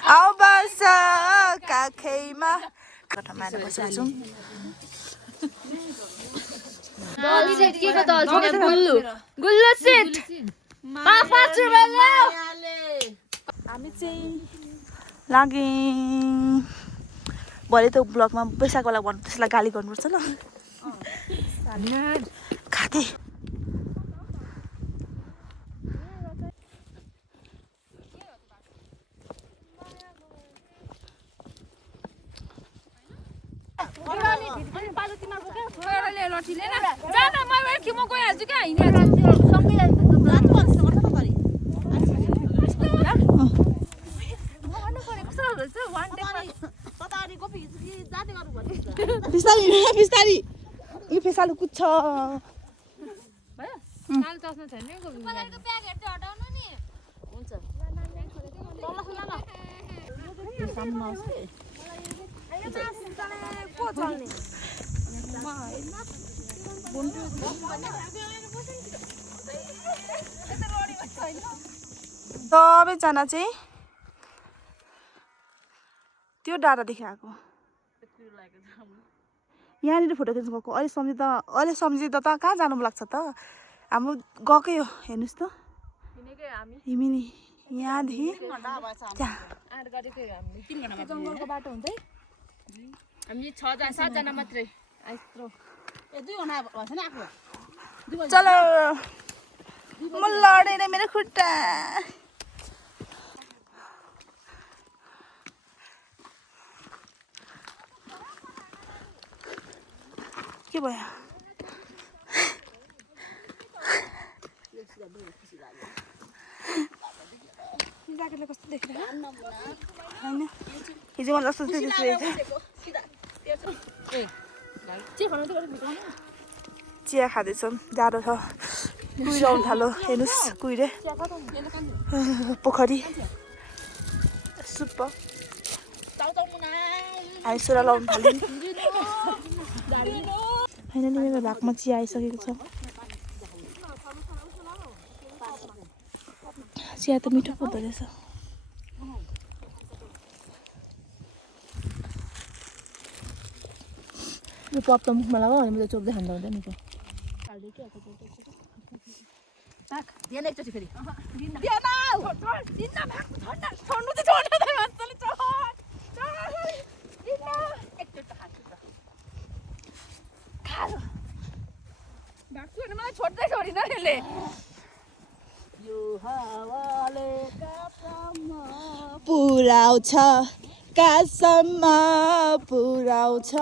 आउ बस काखैमा कठामाएर बसेको छौँ दल सेट के को दल छ गुल्लु गुल्लु सेट 5 रुपैयाँ हामी चाहिँ लाग्यौँ भरे त ब्लगमा पैसाको लागि भन्नु त्यसलाई गाली गर्नुपर्छ ल खाँदै बिस्तारी बिस्तारी यो फेसालु कुद्छ सबैजना चाहिँ त्यो डाँडादेखि आएको यहाँनिर फोटो खिच्नु गएको अहिले सम्झिँदा त कहाँ जानु लाग्छ त हाम्रो गएकै हो हेर्नुहोस् त हिमी नि यहाँदेखि जङ्गलको बाटो हुन्छ है हामी 7 जना मात्रै चलो म लडेर मेरो खुट्टा के भयो ज्याकेटले कस्तो देखेर होइन हिजो मलाई जस्तो चिया खाँदैछौँ जाडो छ कुहिरो आउनु थाल्यो हेर्नुहोस् कुहिरे पोखरी सुप हामी सुरा लाउनु थाल्यौँ होइन नि मेरो भागमा चिया आइसकेको छ चिया त मिठो पर्दो रहेछ यो पप त मुखमा लगाऊ भने मैले चोप्दै खाँदा हुँदैन नि पुराउँछ कासम्म पुराउँछ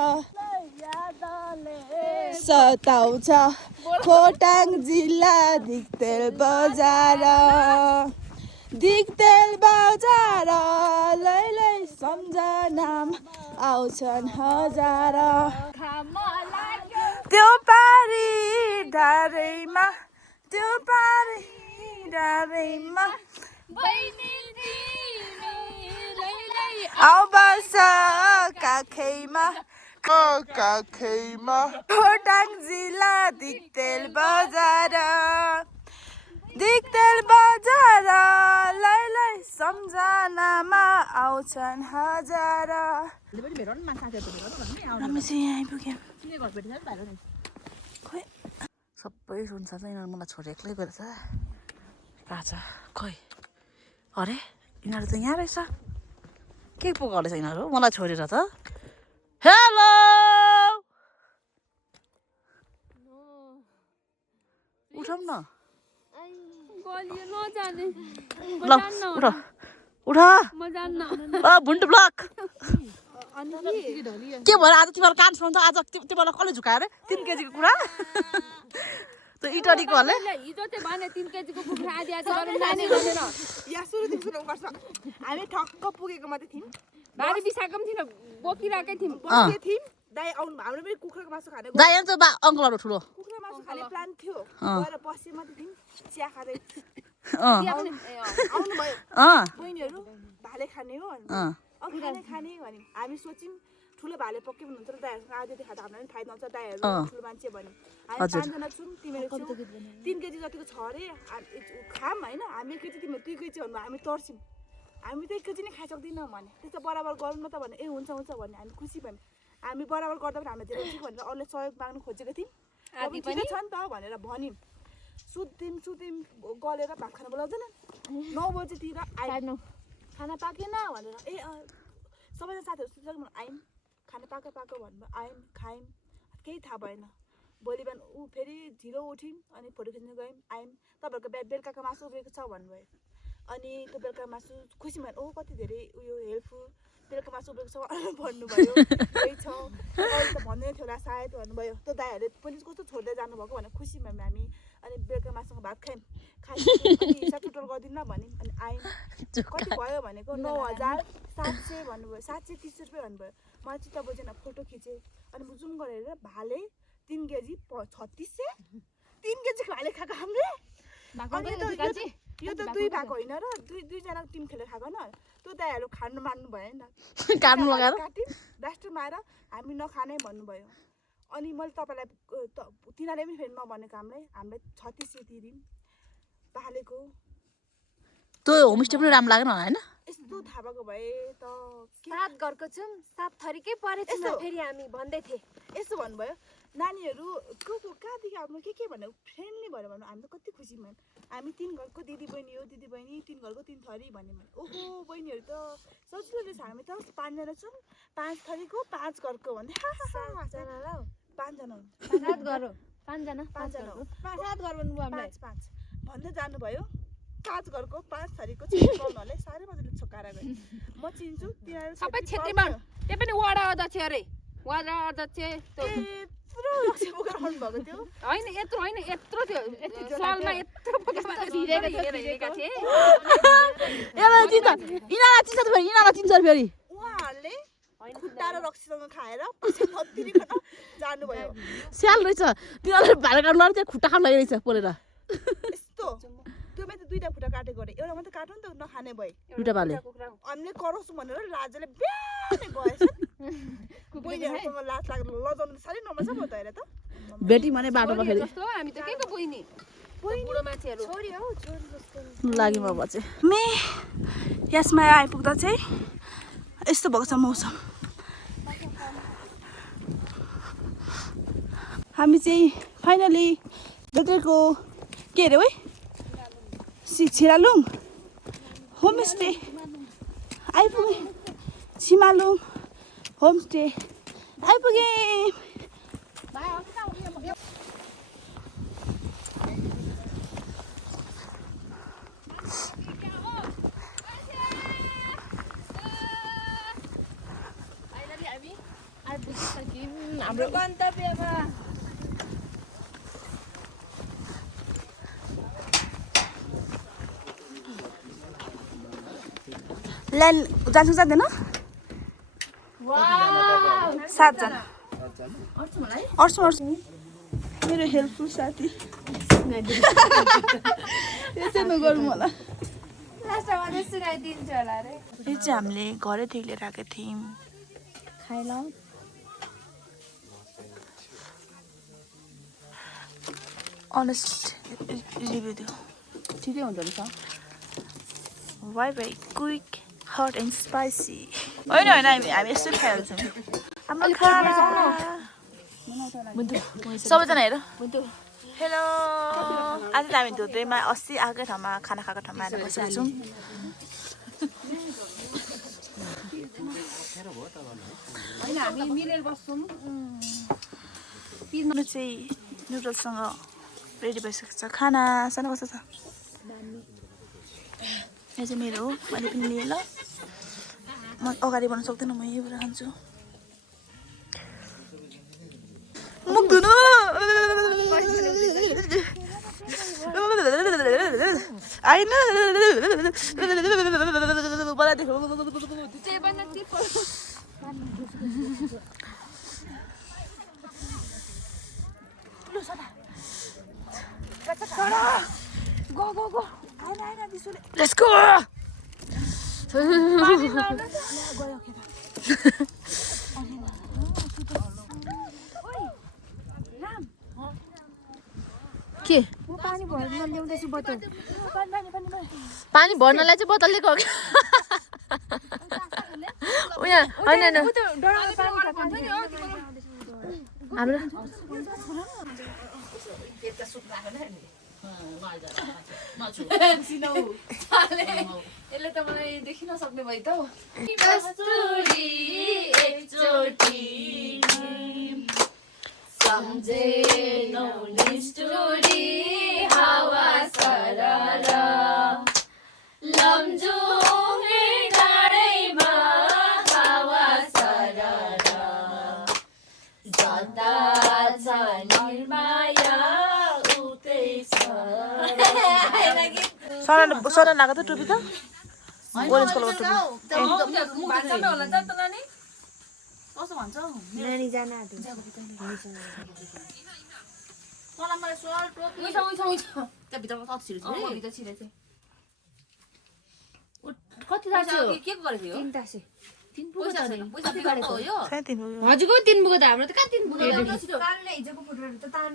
सताउँछ खोटाङ जिल्ला दिक्तेल बजार लै सम्झनाम आउँछन् हजार त्यो पारी डाँडैमा आउ बस काखैमा खोटाङ जिल्ला दिक्तेल बजार लै सम्झनामा आउँछन् हजार हामी चाहिँ यहाँ आइपुग्यौँ खोइ सबै सुन्छ चाहिँ यिनीहरू मलाई छोडेर एक्लै गएर छ कहाँ छ खोइ अरे यिनीहरू त यहाँ रहेछ के पो गरेछ यिनीहरू मलाई छोडेर त हेलो उठाउँ न ल उठ भुन्टु ब्लक के भएर आज तिमीहरू कान सुनाउँछ आज तिमीहरूलाई कसले झुकायो अरे 3 केजीको कुरा त्यो इटरीको हल्ले हामी ठक्क पुगेको मात्रै थियौँ बारी बिसाएको पनि थिएन बोकिरहेकै थियौँ दाइ आउनु हाम्रो पनि कुखुराको मासु खाने दाइ अन्त अङ्कलहरू ठुलो कुखुरा मासु खाने प्लान थियो गएर बसे मात्रै थियौँ चिया खाँदै आउनु भयो बहिनीहरू भाले खाने हो खाने भन्यो हामी सोच्यौँ ठुलो भाले पक्कै भन्नुहुन्छ र दाइहरू आधी खाँदा हामीलाई पनि फाइदा हुन्छ दाइहरू ठुलो मान्छे भन्यो हामी 5 जना छौँ तिमीहरू छौ 3 केजी जतिको छ अरे खाम होइन हामी केजी तिमीहरू 2 केजी भन्नु हामी तर्छौँ हामी त एकैचोटि नै खाइसक्दैनौँ भने त्यस्तो बराबर गरौँ न त भने ए हुन्छ हुन्छ भने हामी खुसी भयौँ हामी बराबर गर्दा पनि हामीले धेरै भनेर अरूले सहयोग माग्नु खोजेको थियौँ अब ठिकै छ नि त भनेर भन्यौँ सुत्यौँ गलेर भात खान बोलाउँदैन 9 बजेतिर आइनु खाना पाकेन भनेर ए सबैजना साथीहरू सुत्छ आयौँ खाना पाएको भन्नुभयो आयौँ खायौँ केही थाहा भएन भोलि बिहान फेरि ढिलो उठ्यौँ अनि फोटो खिच्न गयौँ आयौँ तपाईँहरूको बेलुकाको मासु उब्रेको छ भन्नुभयो अनि त्यो बेलुका मासु खुसी भयो ओ कति धेरै उयो हेल्पफुल बेलुका मासु उब्रेको छ भन्नुभयो त्यही छ अहिले त भन्दैन थियो होला सायद भन्नुभयो त्यो दाइहरूले पनि कस्तो छोड्दै जानुभएको भनेर खुसी भयौँ हामी अनि बेलुका मासुको भात खायौँ खाइसक्यौँ अनि हिसाब टोटल गरिदिनु भने अनि आयौँ कति भयो भनेको 9,700 भन्नुभयो 730 रुपियाँ भन्नुभयो मलाई चित्त बुझेन फोटो खिचेँ अनि जुम गरेर भाले 3 केजी 3600 3 केजी भाले खाएको हामीले यो त 2 भएको होइन र दुईजना टिम खेलेर खाएको न त्यो दाइहरू खानु मान्नु भएन काट्नु लगाएर काट्यौँ डास्टरमा आएर हामी नखाने भन्नुभयो अनि मैले तपाईँलाई तिनीहरूले पनि फेरि नभनेको हामीलाई 3600 दिदिन् भालेको त्यो होमस्टे पनि राम्रो लागेन होइन यस्तो थाहा भएको भए त 7 घरको छौँ 7 थरीकै परेछ फेरि हामी भन्दै थिए यस्तो भन्नुभयो नानीहरू कहाँदेखि आफ्नो के भनेर फ्रेन्डली भयो भने हामी त कति खुसी भयौँ हामी 3 घरको दिदी बहिनी हो दिदी बहिनी 3 घरको 3 थरी भन्यो ओहो बहिनीहरू त सजिलो रहेछ हामी त 5 जना छौँ 5 थरीको 5 घरको भन्दै 5 जना 7 घर हो 5 जना 5 जना हो 7 घर भन्नुभयो हामीलाई 5 भन्दै जानुभयो 5 घरको 5 थरीको चिन्नुहुनेले साह्रै मजाले छोकाएर गयो म चिन्छु तिनीहरू सबै क्षेत्रीमा त्यो पनि वडा अध्यक्ष अरे वडा अध्यक्ष यत्रो लक्ष्य बोकेर आउनु भएको थियो होइन यत्रो थियो सालमा यत्रो हिँडेका थिए यिनीहरूलाई चिन्छ फेरि उहाँहरूले खुट्टा र रक्सीसँग खाएर पछि नतिरिकन जानुभयो स्याल रहेछ तिनीहरूले भाडा काट्नु लगाएर त्यहाँ खुट्टा खानु लागिरहेछ पोलेर यस्तो त्योमा त 2टा खुट्टा काटेको अरे एउटा मात्रै काट्नु नि त नखाने भए दुईटा भाले हामीले कराउँछौँ भनेर लाजले बिहानै गएछ बहिनीहरूसँग लाज लाग्यो लजाउनु त साह्रै नमजा भयो त हेर त बेटी भने बाटोमा फेरि हामी त के को बहिनी बुढो मान्छेहरू छोरी हौ छोरी जस्तो लाग्यो म बचे मे यसमा आइपुग्दा चाहिँ यस्तो भएको छ मौसम हामी चाहिँ फाइनली भेटेको के अरे है छिरालुङ होमस्टे आइपुगेँ छिमालुङ होमस्टे आइपुगेँ हाम्रो गन्तव्यमा ल्यान जान्छ जाँदैन 7 जना अर्छु मेरो हेल्पफुल साथी यसै नगरौँ होला लास्टमा चाहिँ सुनाइदिन्छ होला रे यो चाहिँ हामीले घरैदेखि लिएर आएको थियौँ खाइलाउँ अनेस्ट रिभ्यू दियो ठिकै हुन्छ रहेछ Wai quick hot and spicy होइन हामी यस्तो खाइहाल्छौँ हाम्रो खाना सबैजना हेर हेलो आज त हामी धुद्रेमा अस्ति आएकै ठाउँमा खाना खाएको ठाउँमा आएर बसेको छौँ हामी मिलेर बस्छौँ पिज्जा चाहिँ नुडल्ससँग रेडी भइसकेको छ खाना सानो कस्तो छ यो चाहिँ मेरो हो मैले पनि लिएँ ल म अगाडि बन्न सक्दैन म यहीँबाट खान्छु मुख धुनु आइन मलाई देखो Go. Let's go. के पानी भर्न ल्याउँदैछु बोतल पानी भर्नलाई चाहिँ बोतल लिएको हो कि उयो होइन होइन हाम्रो यसले त मलाई देखिन सक्ने भयो त कस्तुरी एकचोटी सम्झेनौ निष्ठुरी हावा सरर लम्जुङे डाँडैमा हावा सरर जता छ निर्माया उतै छ सरा लगाएको त टोपी त ओरेन्ज कलरको टोपी कसो भन्छ नानी जान आँट्यो मलाई सर टोपी त्यहाँ भित्रमा त छिरेछ भित्र छिरे चाहिँ कति लाग्छ के गरेको थियो 3 तासे हजुरको 3 बुको त हाम्रो त कहाँ 3 बुको कालले हिजोको फोटोहरु त तान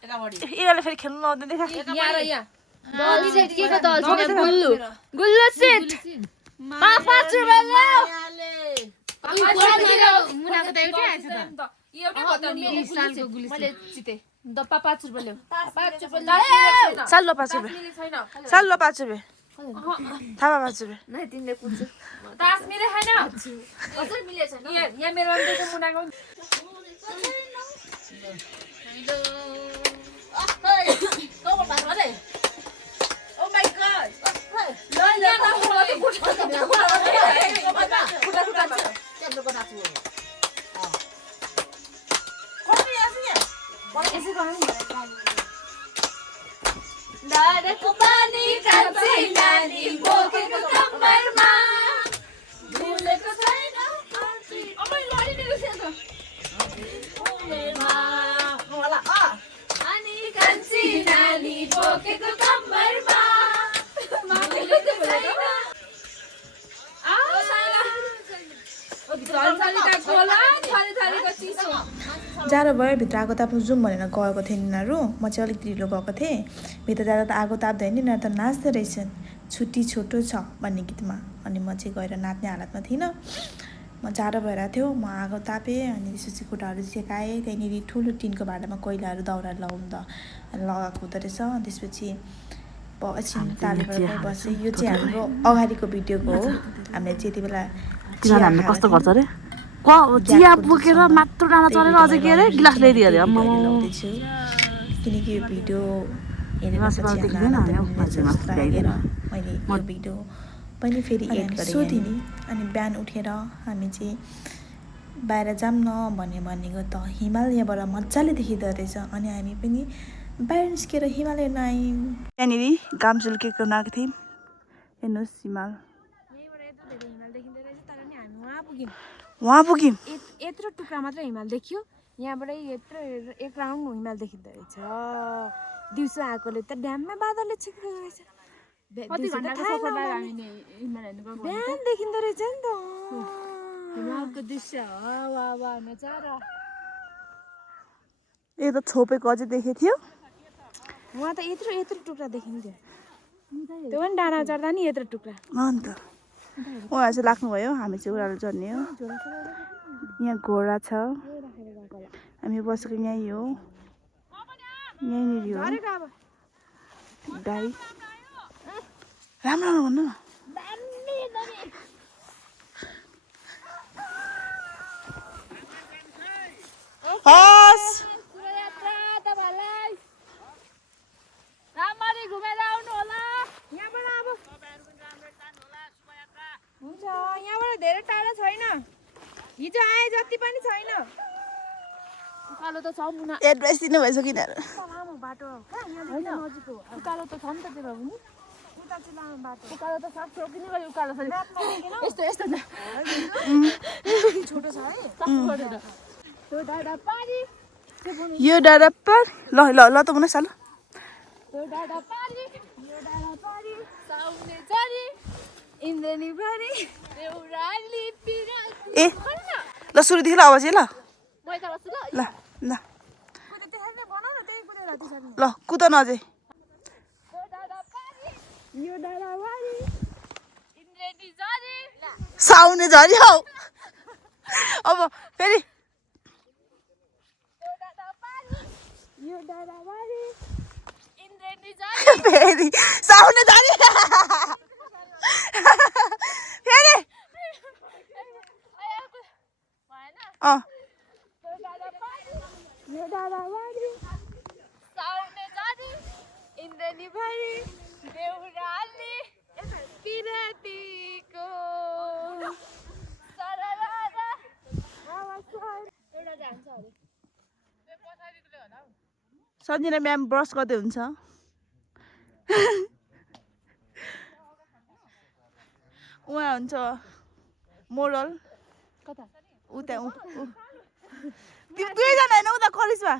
यिनीहरूले फेरि खेल्नु लाउँदैन देखा दल सेट के को दल छ गुल्लु गुल्लु सेट 5 रुपैयाँ मुनाको त एउटै आएछ त एउटै बताउ नि सालको गुल्लु मैले जिते 5 रुपैयाँ ल्याऊ 5 रुपैयाँ साल 5 रुपैयाँ छैन साल 5 रुपैयाँ थाहा 5 रुपैयाँ नै तिमीले कुन्छ तास मिले हैन कसरी मिले छैन यहाँ मेरो अन्त मुनाको डाँडाको पानी कान्छी नानी बोकेको कम्मरमा भुलेको छैन अमै लडिदिएको छ अनि कान्छी नानी बोकेको कम्मरमा भुलेको छैन जाडो भयो भित्र आगो ताप्नु जाउँ भनेर गएको थिएँ यिनीहरू म चाहिँ अलिक ढिलो गएको थिएँ भित्र जाँदा त आगो ताप्दैन यिनीहरू त नाच्दै रहेछन् छुट्टी छोटो छ भन्ने गीतमा अनि म चाहिँ गएर नाच्ने हालतमा थिइनँ म जाडो भइरहेको थियो म आगो तापेँ अनि त्यसपछि खुट्टाहरू सेकाएँ त्यहाँनिर ठुलो टिनको भाँडामा कोइलाहरू दाउरा लगाएको हुँदो रहेछ अनि त्यसपछि एकछिन तालीबाट बसेँ यो चाहिँ हाम्रो अगाडिको भिडियोको हो हामीले चाहिँ यति बेला हामीले कस्तो गर्छ अरे चिया बोकेर मात्र डाँडा चढेर अझै के अरे गिलास ल्याइदियो अरे लाउँदैछु किनकि यो भिडियो हेरेपछि मैले यो भिडियो पनि फेरि एड सोधेँ नि अनि बिहान उठेर हामी चाहिँ बाहिर जाऊँ न भनेको त हिमाल यहाँबाट मजाले देखिँदो रहेछ अनि हामी पनि बाहिर निस्केर हिमाल हेर्न आयौँ त्यहाँनिर घाम झुल्केको गएको थियौँ हेर्नुहोस् हिमाल वहाँ पुग्यौँ यत्रो टुक्रा मात्र हिमाल देखियो यहाँबाट यत्रो एक राउन्ड हिमाल देखिँदो रहेछ दिउँसो आएकोले त ड्याममा बादलले छिक्दो रहेछ बिहान देखिँदो रहेछ नि त हिमालको दृश्य वा नजारा यो त छोपेको अझै देखेको थियो वहाँ त यत्रो टुक्रा देखिन्थ्यो त्यो पनि डाँडा चढ्दा नि यत्रो टुक्रा अन्त उहाँहरू चाहिँ लाग्नुभयो हामी चाहिँ उनीहरू चढ्ने हो यहाँ घोडा छ हामी बसेको यहीँ हो यहीँनिर हो गाई राम्रो राम्रो भन्नु न हस् राम्ररी घुमेर आउनु होला यहाँबाट अब हुन्छ यहाँबाट धेरै टाढा छैन हिजो आए जति पनि छैन उकालो त छ मुना एडभाइस दिनु भएछ किनीहरू लामो बाटो कहाँ यहाँदेखि नजिक हो उकालो त छ नि त त्यो भए पनि उता चाहिँ लामो बाटो उकालो त सक्छ किन गरी उकालो छ यस्तो यस्तो छोटो छ है त्यो डाँडा पानी यो डाँडा पार ल त मुना साल यो डाँडा पानी साउने चरी इन्द्रेणीभरि देउराली पिराती ए ल सुरुदेखि ल आवाज ल म यता बस्छु ल ल ल कुदै त्यसरी बनाउ न त्यही कुदेर त्यसरी ल कुद न अझै यो डाँडावारी इन्द्रेणी झरी साउने झरी हौ अब फेरि यो डाँडावारी इन्द्रेणी झरी फेरि साउने झरी फेरि अँ यो डाँडावारी साउने झरी इन्द्रेणीभरि देउराली पिरातीको सररारा एउटा जान्छ अरे सन्जना म्याम ब्रस गर्दै हुन्छ उहाँ हुन्छ मोरल कता उता तिमी दुईजना होइन उता कलेजमा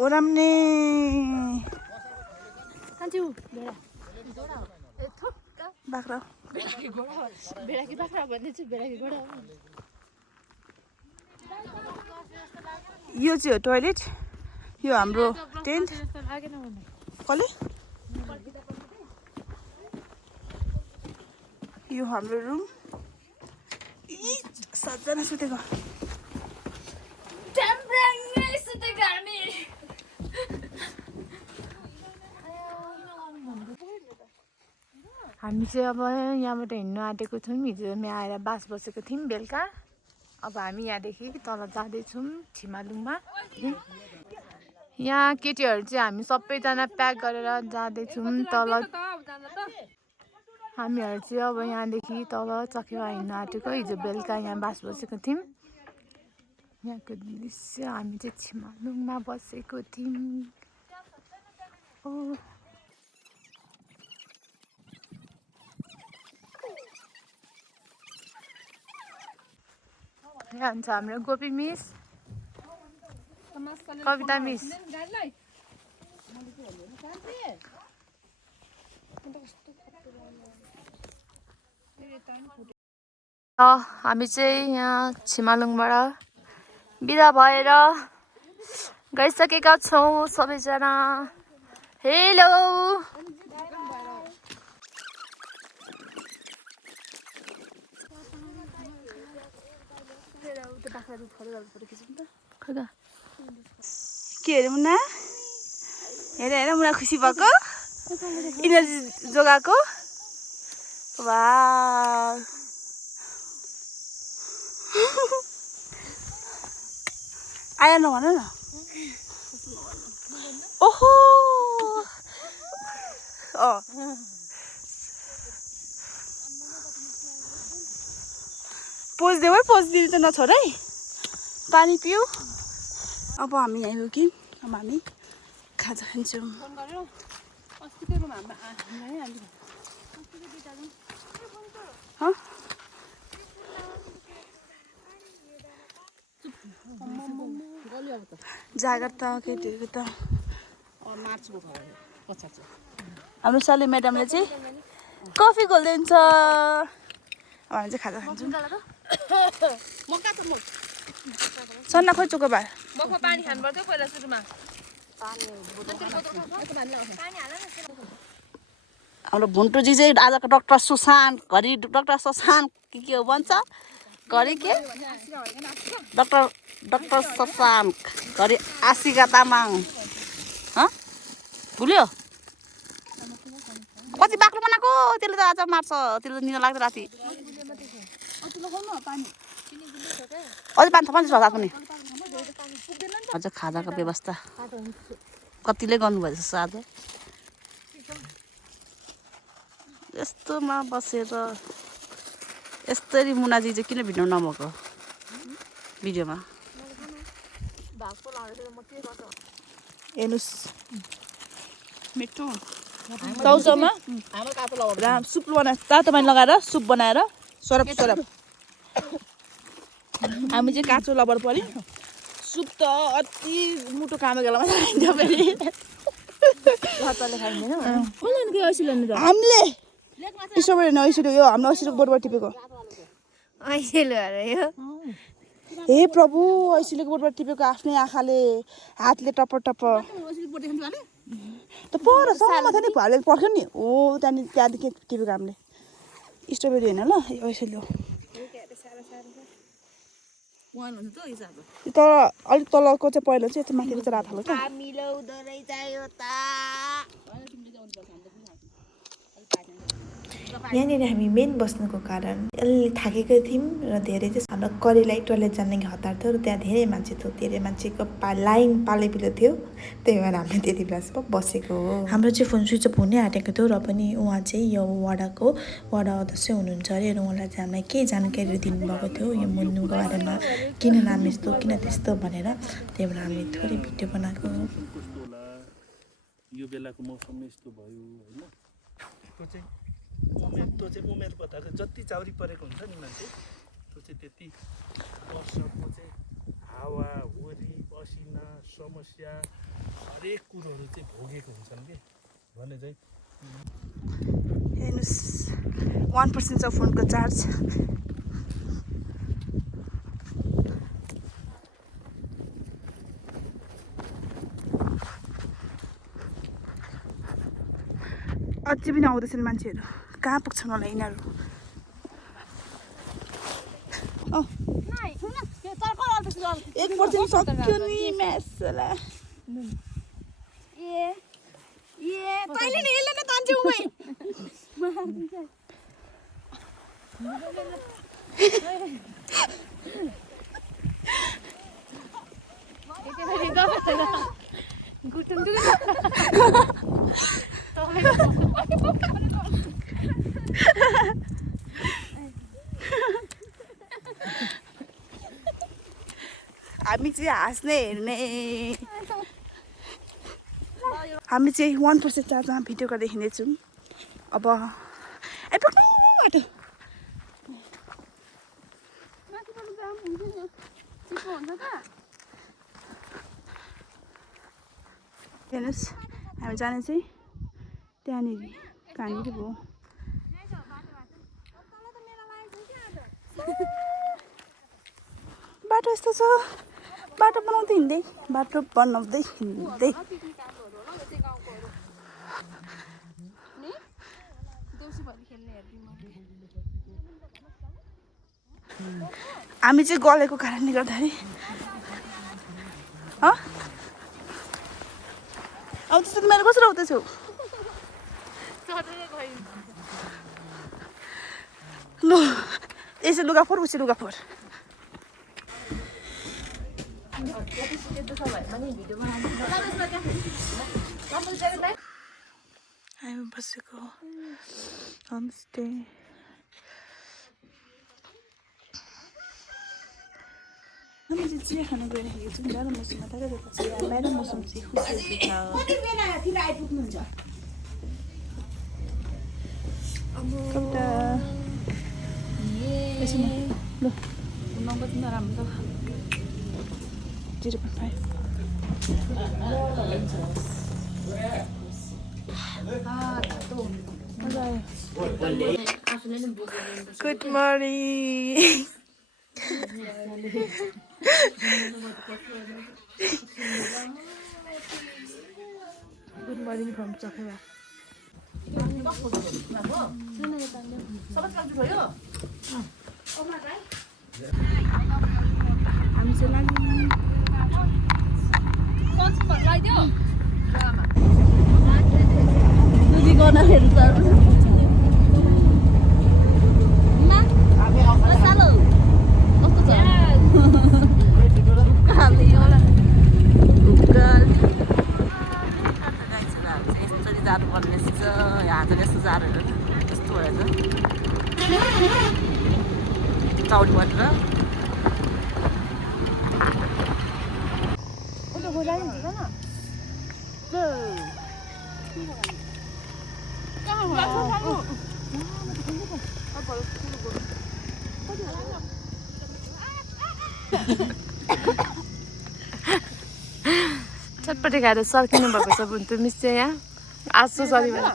ओराम्ने कान्छु भेडा बाख्रा बेडा कि बाख्रा भन्दै छु बेडा कि घोडा यो चाहिँ हो टोइलेट यो हाम्रो टेन्ट लागेन भने कसले यो हाम्रो रुम 7 जना सुतेको टेम्परेङै सुतेको हामी हामी चाहिँ अब यहाँबाट हिँड्नु आँटेको छौँ हिजो हामी आएर बास बसेको थियौँ बेलुका अब हामी यहाँदेखि तल जाँदैछौँ छिमालुङमा यहाँ केटीहरू चाहिँ हामी सबैजना प्याक गरेर जाँदैछौँ तल हामीहरू चाहिँ अब यहाँदेखि तल चकेवा हिँड्नु आँटेको हिजो बेलुका यहाँ बास बसेको थियौँ यहाँको दृश्य हामी चाहिँ छिमालुङमा बसेको थियौँ यहाँ हुन्छ हाम्रो गोपी मिस कविता मिस हामी चाहिँ यहाँ छिमालुङबाट बिदा भएर गइसकेका छौँ सबैजना हेलो के अरे मुना हेर हेर मुना खुसी भएको इनर्जी जोगाएको वा आयो नभन न ओहो पोज देऊ है पोज दिनु त नछोड है पानी पिऊ अब हामी यहाँ पुग्यौँ अब हामी खाजा खान्छौँ जागर त केटीहरूको त हाम्रो साले म्याडमले चाहिँ कफी खोलिदिन्छ अब हामी चाहिँ खाजा खान्छौँ सन्ना खोइ चोको भए पानी खानु पर्थ्यो पहिला सुरुमा हाम्रो भुन्टुजी चाहिँ आजको डाक्टर सुशान्त घरि डाक्टर सुशान्त के हो भन्छ घरि के डाक्टर सुशान्त घरि आशिका तामाङ भुल्यो कति बाक्लो बनाएको त्यसले त आज मार्छ त्यसले त निलो लाग्छ राति अझै पानी थप्नु छ पनि अझ खाजाको व्यवस्था कतिले गर्नुभएछ जस्तो आज यस्तोमा बसेर यस्तरी मुनाजी चाहिँ किन भिडियो नभएको भिडियोमा हेर्नुहोस् मिठो चाउचाउमा सुप बनाएर तातो पानी लगाएर सुप बनाएर सरप हामी चाहिँ काँचो लबर पर्यो सुप त अति मुटो कामो बेलामा खाइन्छ फेरि हामीले स्ट्रबेरी नैसिलो यो हाम्रो ऐसिलो बोर्डबाट टिपेको हे प्रभु ऐसिलोको बोर्डबाट टिपेको आफ्नै आँखाले हातले टप्पर टप्पर त पर सम्म थियो नि भाले पर्ख्यो नि हो त्यहाँदेखि टिपेको हामीले स्ट्रबेरी होइन ल ऐसिलो तर अलिक तलको चाहिँ पहिलो चाहिँ यता माथिको चाहिँ रात हाल्यो क्या यहाँनिर हामी मेन बस्नुको कारण अलि थाकेको थियौँ र धेरै चाहिँ हाम्रो करीलाई टोइलेट जाने हतार थियो र त्यहाँ धेरै मान्छे थियो धेरै मान्छेको लाइन पालेपिलो थियो त्यही भएर हामीले त्यति बेलासम्म बसेको हो हाम्रो चाहिँ फोन स्विच अफ हुनै आँटेको थियो र पनि उहाँ चाहिँ यो वडा अध्यक्ष हुनुहुन्छ अरे र उहाँलाई चाहिँ हामीलाई केही जानकारी दिनुभएको थियो यो मुन्नुको बारेमा किन नाम यस्तो किन त्यस्तो भनेर त्यही भएर हामीले थोरै भिडियो बनाएको यो बेलाको मौसम यस्तो भयो होइन त्यो चाहिँ उमेर बताएको जति चाउरी परेको हुन्छ नि मान्छे त्यो चाहिँ त्यति वर्षको चाहिँ हावा हुरी पसिना समस्या हरेक कुरोहरू चाहिँ भोगेको हुन्छन् कि भने चाहिँ हेर्नुहोस् 1% छ फोनको चार्ज अझै पनि आउँदैछन् मान्छेहरू कहाँ पुग्छन् होला यिनीहरू एक पर्सेन्ट सक्यो नि म्यासला तैँले नि यसले नै तान्छौ उमै हामी चाहिँ हाँस्ने हेर्ने हामी चाहिँ 1% चार्जमा भिडियो गर्दै हिँड्दैछौँ अब आइपुग्नु बाटो हेर्नुहोस् हामी जाने चाहिँ त्यहाँनिर कहाँनिर भयो बाटो यस्तो छ बाटो बनाउँदै हिँड्दै हामी चाहिँ गलेको कारणले गर्दाखेरि अब त्यस्तो त मेरो कसरी आउँदैछु लु यसो लुगा फोर उसी लुगा फोर हामी बसेको होमस्टे हामी चाहिँ चिया खान गइरहेको छौँ जाडो मौसममा तातो बाहिर मौसम चाहिँ खुसी छ ल नम्बर चाहिँ नराम्रो छ 0.5 Good morning. Good morning from Chakra. I'm चटपटे खाएर सर्किनु भएको छ बुन्टु मिस चाहिँ यहाँ आजको शनिबार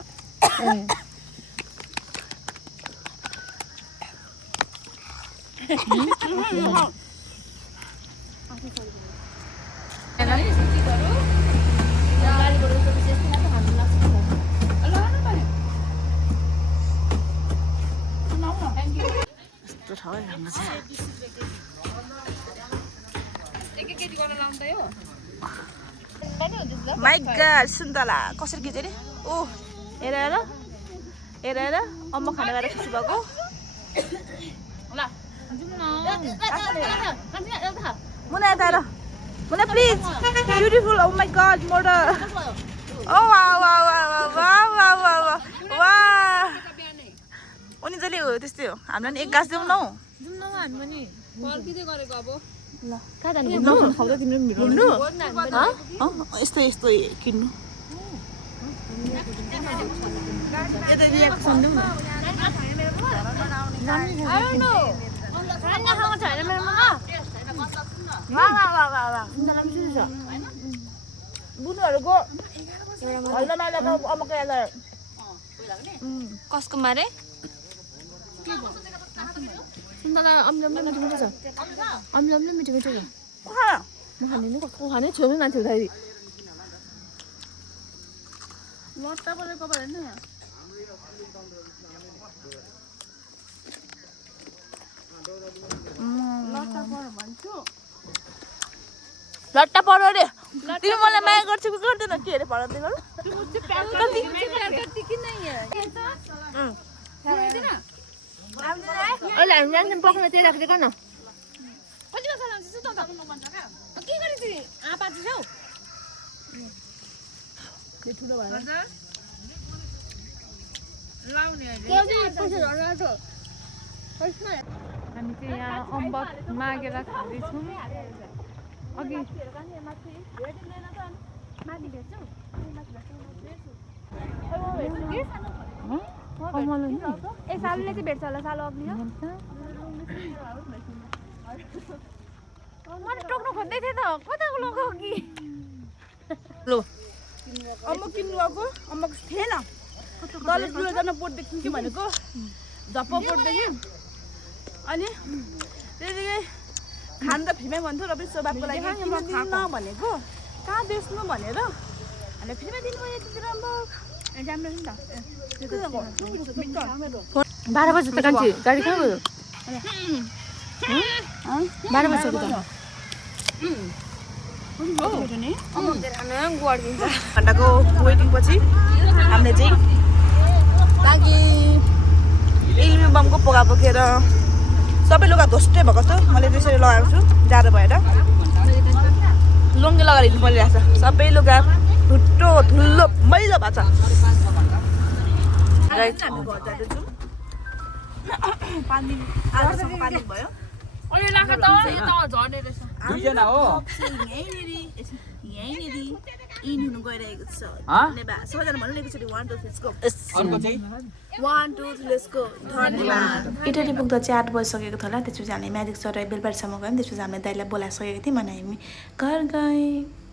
यस्तो ठाउँ हाम्रो चाहिँ माइ गॉड सुन्तला कसरी किन्छ अरे ओ हेर हेर हेर हेर अम्मा खाना गएर खुसी भएको मुना यता हेर मुना please beautiful oh my god motor ओ वाह वाह वाह वाह वाह वाह वाह वाह उनी जहिले हो त्यस्तै हो हामीलाई नि एक गाँस देऊ न हौ यस्तो यस्तो किन्नु बुनुहरूको कसको मारे सुन्तला अम्लम्लो मिठो मिठो छ अम्लम्लो मिठो मिठो छ म खाने नि कसको खाने छेउमै मान्छे हुँदाखेरि लट्टा परेको भएन लट्टा पर्यो भन्छु लट्टा पर्यो अरे तिमी मलाई माया गर्छौ कि गर्दैन के अरे पढाउँदै गरौँ अहिले हामी जान्छौँ पकाउन त्यही राखिदिएको न हामी चाहिँ यहाँ अम्बक मागेर खाँदैछौँ अघि ए सालुले चाहिँ भेट्छ होला सालु अग्ली मैले टोक्नु खोज्दै थिएँ त कता लगाऊ कि लो अम्बक किन्नु गएको अम्बक थिएन तल ठुलो जान बोटदेखि कि भनेको झप्प बोटदेखि अनि त्यतिकै खानु त फ्रीमै भन्थ्यो र पनि सोबाको लागि किन्नु भनेको कहाँ बेच्नु भनेर अनि फ्रीमै दिनुभयो यतितिर अम्बक राम्रो नि त 12 बजे त कान्छी गाडी कहाँ गयो 12 बजे त घन्टाको वेटिङ पछि हामीले चाहिँ ताकि इल्मी बमको पोका बोकेर सबै लुगा धोस्टै भएको छ मैले त्यसरी लगाएको छु जाडो भएर लुङ्गी लगाएर हिँड्नु परिरहेको छ सबै लुगा धुट्टो धुल्लो मैलो भएको छ पानी पानी भयो दुईजना हो यहीँनिर इन हुनु गइरहेको छ धन्यवाद सबैजना भन्नु एकचोटि 1 2 3 गो अर्को चाहिँ 1 2 3 लेट्स गो धन्यवाद इटली पुग्दा चाहिँ 8 बजिसकेको थियो होला त्यसपछि हामी म्याजिक सर बेलबारीसम्म गयौँ त्यसपछि हामीले दाइलाई बोलाइसकेको थियौँ अनि हामी घर गयौँ